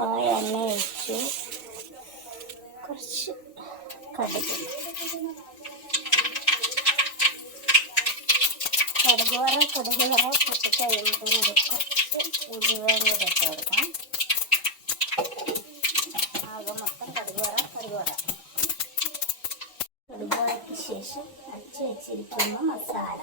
എണ്ണ ഒഴിച്ചു. കുറച്ച് കടുക്. കടുക് വറ കടുക് വറ കുറച്ച് കഴിയുമ്പോൾ കുറച്ച് ഉലുവയും കൂടെ ഇട്ട് കൊടുക്കാം. ആകെ മൊത്തം കടുക് വറ കടുക് വറ കടുക് ശേഷം അരച്ച് വെച്ചിരിക്കുന്ന മസാല.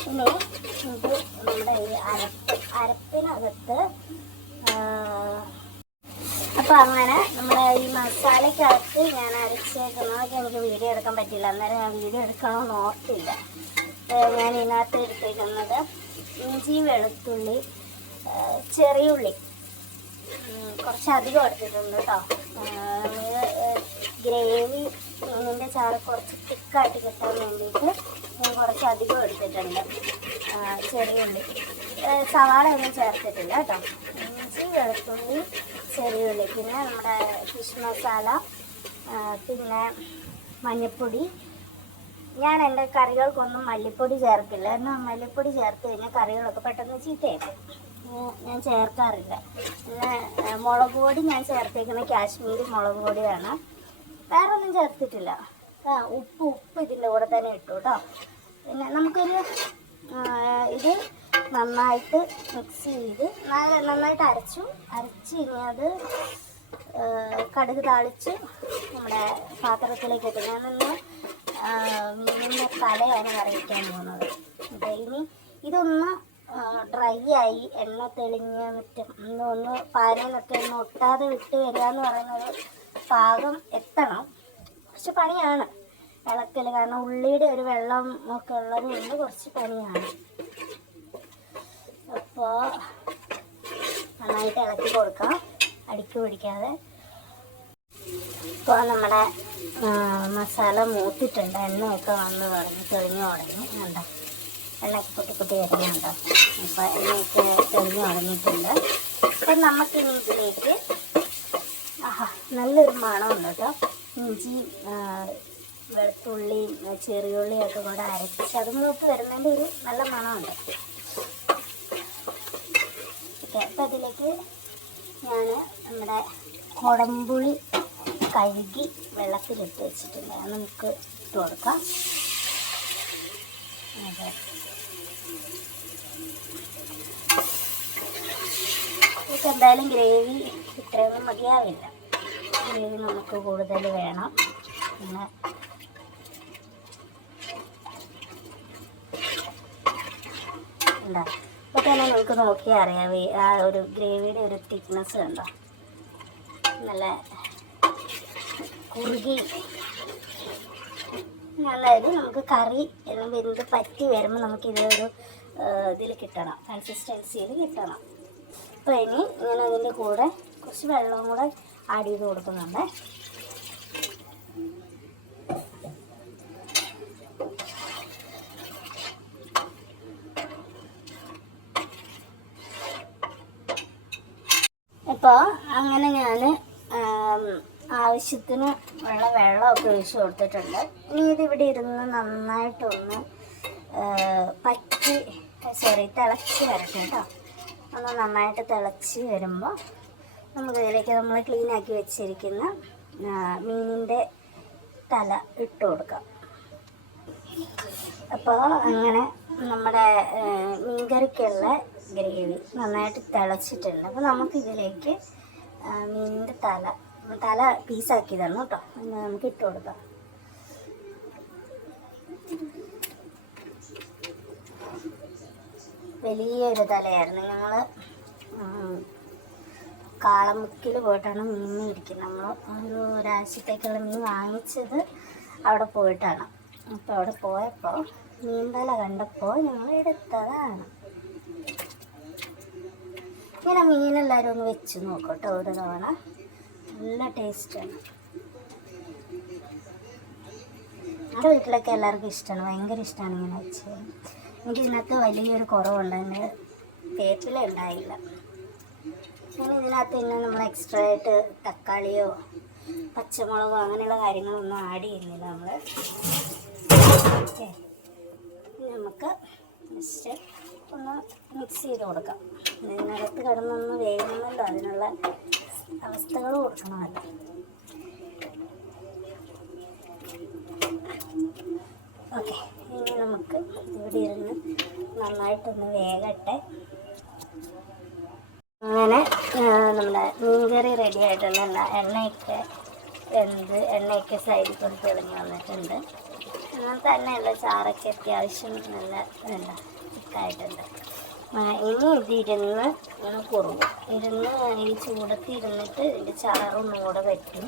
ഇനി ഇത് നമ്മുടെ ഈ അരപ്പ് അരപ്പിനകത്ത് അപ്പോൾ അങ്ങനെ നമ്മുടെ ഈ മസാലയ്ക്കകത്ത് ഞാൻ അരച്ചേക്കുന്നതൊക്കെ എനിക്ക് വീഡിയോ എടുക്കാൻ പറ്റില്ല. അന്നേരം ഞാൻ വീഡിയോ എടുക്കണമെന്ന് ഓർത്തില്ല. ഞാൻ ഇതിനകത്ത് എടുത്തേക്കുന്നത് ഇഞ്ചി വെളുത്തുള്ളി ചെറിയുള്ളി കുറച്ചധികം എടുത്തിട്ടുണ്ട് കേട്ടോ. ഗ്രേവി മീനിന്റെ ചാറ് കുറച്ച് തിക്കായിട്ട് കിട്ടാൻ വേണ്ടിയിട്ട് ഞാൻ കുറച്ച് അധികം എടുത്തിട്ടുണ്ട് ചെറിയുള്ളി സവാള ഒന്നും ചേർത്തിട്ടില്ല കേട്ടോ. ഇഞ്ചി വെളുത്തുള്ളി ചെറിയുള്ളി പിന്നെ നമ്മുടെ ഫിഷ് മസാല പിന്നെ മഞ്ഞൾപ്പൊടി ഞാൻ എന്റെ കറികൾക്കൊന്നും മല്ലിപ്പൊടി ചേർക്കില്ല എന്നാൽ മല്ലിപ്പൊടി ചേർത്ത് കഴിഞ്ഞാൽ കറികളൊക്കെ പെട്ടെന്ന് ചീത്തയാക്കും. ഞാൻ- ചേർക്കാറില്ല. പിന്നെ മുളക് പൊടി ഞാൻ ചേർത്തേക്കുന്ന കാശ്മീരി മുളക് പൊടിയാണ്. വേറെ ഒന്നും ചേർത്തിട്ടില്ല ഉപ്പ് ഉപ്പ് ഇതിന്റെ കൂടെ തന്നെ ഇട്ടു കേട്ടോ പിന്നെ നമുക്കൊരു ഇത് നന്നായിട്ട് മിക്സ് ചെയ്ത് നന്നായിട്ട് അരച്ചു. അരച്ച് ഇനി അത് കടുക് താളിച്ച് നമ്മുടെ പാത്രത്തിലേക്ക് ഇട്ട് ഞാൻ നിന്ന് മീനിന്റെ തലയാണ് വരയ്ക്കാൻ പോകുന്നത്. അപ്പോൾ ഇനി ഇതൊന്ന് ഡ്രൈ ആയി എണ്ണ തെളിഞ്ഞ് മറ്റും ഒന്ന് ഒന്ന് പാലയിലൊക്കെ ഒന്ന് ഒട്ടാതെ വിട്ട് വരിക എന്ന് പറയുന്നത് പാകം എത്തണം. കുറച്ച് പണിയാണ് ഇളക്കൽ കാരണം ഉള്ളിയുടെ ഒരു വെള്ളം ഒക്കെ ഉള്ളത് കൊണ്ട് കുറച്ച് പണിയാണ്. അപ്പോൾ നന്നായിട്ട് ഇളക്കി കൊടുക്കാം. അടിക്ക് പിടിക്കാതെ. ഇപ്പോൾ നമ്മുടെ മസാല മൂത്തിട്ടുണ്ട്. എണ്ണയൊക്കെ വന്ന് തുടങ്ങി തെളിഞ്ഞു തുടങ്ങി കണ്ടോ? എണ്ണയൊക്കെ കുട്ടി കുട്ടി. വരുന്നുണ്ടോ അപ്പോൾ എണ്ണയൊക്കെ തെളിഞ്ഞു തുടങ്ങിയിട്ടുണ്ട് അപ്പം നമുക്കിനി ഇതിലേക്ക് ആഹാ നല്ലൊരു മണമുണ്ട് കേട്ടോ. ഇഞ്ചി വെളുത്തുള്ളി വെളുത്തുള്ളിയും ആ, ചെറിയുള്ളിയും ഒക്കെ കൂടെ അരച്ച് അത് മൂത്ത് വരുന്നതിന്റെ ഒരു നല്ല മണമുണ്ട്. അപ്പം അതിലേക്ക് ഞാൻ നമ്മുടെ കുടംപുളി കഴുകി വെള്ളത്തിലിട്ട് വെച്ചിട്ടുണ്ട്. നമുക്ക് ഇട്ട് കൊടുക്കാം. അതെ. ഇതൊക്കെ എന്തായാലും ഗ്രേവി ഇത്രയൊന്നും മതിയാവില്ല. ഗ്രേവി നമുക്ക് കൂടുതൽ വേണം. പിന്നെ ഉണ്ടോ തന്നെ നിങ്ങൾക്ക് നോക്കിയാൽ അറിയാം. ആ ഒരു ഗ്രേവിയുടെ ഒരു തിക്നെസ് കണ്ടോ? നല്ല കുറുകി. നല്ലത് നമുക്ക് കറി എല്ലാം വെന്ത് പറ്റി വരുമ്പോൾ നമുക്കിതൊരു ഇതിൽ കിട്ടണം. കൺസിസ്റ്റൻസിയിൽ കിട്ടണം. അപ്പോൾ ഇനി ഞാൻ അതിന്റെ കൂടെ കുറച്ച് വെള്ളവും കൂടെ ആഡ് ചെയ്ത് കൊടുക്കുന്നുണ്ട്. ഇപ്പോൾ അങ്ങനെ ഞാൻ ആവശ്യത്തിന് ഉള്ള വെള്ളമൊക്കെ ഒഴിച്ച് കൊടുത്തിട്ടുണ്ട്. ഇനി ഇതിവിടെ ഇരുന്ന് നന്നായിട്ടൊന്ന് പറ്റി സോറി തിളച്ച് വരട്ടെ കേട്ടോ ഒന്ന് നന്നായിട്ട് തിളച്ച് വരുമ്പോൾ നമുക്ക് ഇതിലേക്ക് നമ്മൾ ക്ലീൻ ആക്കി വെച്ചിരിക്കുന്ന മീനിന്റെ തല ഇട്ട് കൊടുക്കാം. അപ്പോൾ അങ്ങനെ നമ്മുടെ മീൻകറിക്കുള്ള ഗ്രേവി നന്നായിട്ട് തിളച്ചിട്ടുണ്ട്. അപ്പോൾ നമുക്കിതിലേക്ക് മീനിന്റെ തല തല പീസാക്കിയതാണ് കേട്ടോ. നമുക്ക് ഇട്ട് കൊടുക്കാം. വലിയൊരു തലയായിരുന്നു ഞങ്ങൾ കാളമുക്കിൽ പോയിട്ടാണ് മീൻ മേടിക്കുന്നത് നമ്മൾ ഒരു ഒരാഴ്ചത്തേക്കുള്ള മീൻ വാങ്ങിച്ചത് അവിടെ പോയിട്ടാണ്. അപ്പോൾ അവിടെ പോയപ്പോൾ മീൻ തല കണ്ടപ്പോൾ ഞങ്ങൾ എടുത്തതാണ്. ഇങ്ങനെ മീനെല്ലാവരും ഒന്ന് വെച്ച് നോക്കട്ടോ ഒരു തവണ. നല്ല ടേസ്റ്റാണ് നമ്മുടെ വീട്ടിലൊക്കെ എല്ലാവർക്കും ഇഷ്ടമാണ് ഭയങ്കര ഇഷ്ടമാണ് ഇങ്ങനെ വെച്ച്. എനിക്ക് ഇതിനകത്ത് വലിയൊരു കുറവുണ്ട്. എന്റെ ഉണ്ടായില്ല. ഞാൻ ഇതിനകത്ത് ഇന്ന് നമ്മൾ എക്സ്ട്രാ ആയിട്ട് തക്കാളിയോ പച്ചമുളകോ അങ്ങനെയുള്ള കാര്യങ്ങളൊന്നും ആഡ് ചെയ്യുന്നില്ല നമ്മൾ നമുക്ക് ജസ്റ്റ് ഒന്ന് മിക്സ് ചെയ്ത് കൊടുക്കാം. ഇതിനകത്ത് കിടന്നൊന്ന് വേകുന്നല്ലോ അതിനുള്ള അവസ്ഥകൾ കൊടുക്കണമല്ലോ ഓക്കെ. നമുക്ക് ഇവിടെ ഇരുന്ന് നന്നായിട്ടൊന്ന് വേകട്ടെ. അങ്ങനെ നമ്മുടെ മീൻകറി റെഡി ആയിട്ടുണ്ട് എണ്ണ എണ്ണയൊക്കെ എന്ത് എണ്ണയൊക്കെ സൈഡിൽ കൊണ്ട് തെളിഞ്ഞ് വന്നിട്ടുണ്ട്. അങ്ങനെ എണ്ണയുള്ള ചാറൊക്കെ അത്യാവശ്യം നല്ല എന്താ തിക്കായിട്ടുണ്ട് ഇനി ഇതിരുന്ന് ഇങ്ങനെ കുറുകും ഇരുന്ന് ഈ ചൂടത്ത് ഇരുന്നിട്ട് ഇതിന്റെ ചാറൊന്നും കൂടെ പറ്റും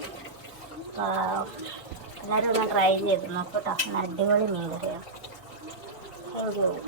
എല്ലാവരും ഒന്ന് ട്രൈ ചെയ്ത് നോക്കട്ടോ അടിപൊളി മീൻ കറിയാണ് 二个我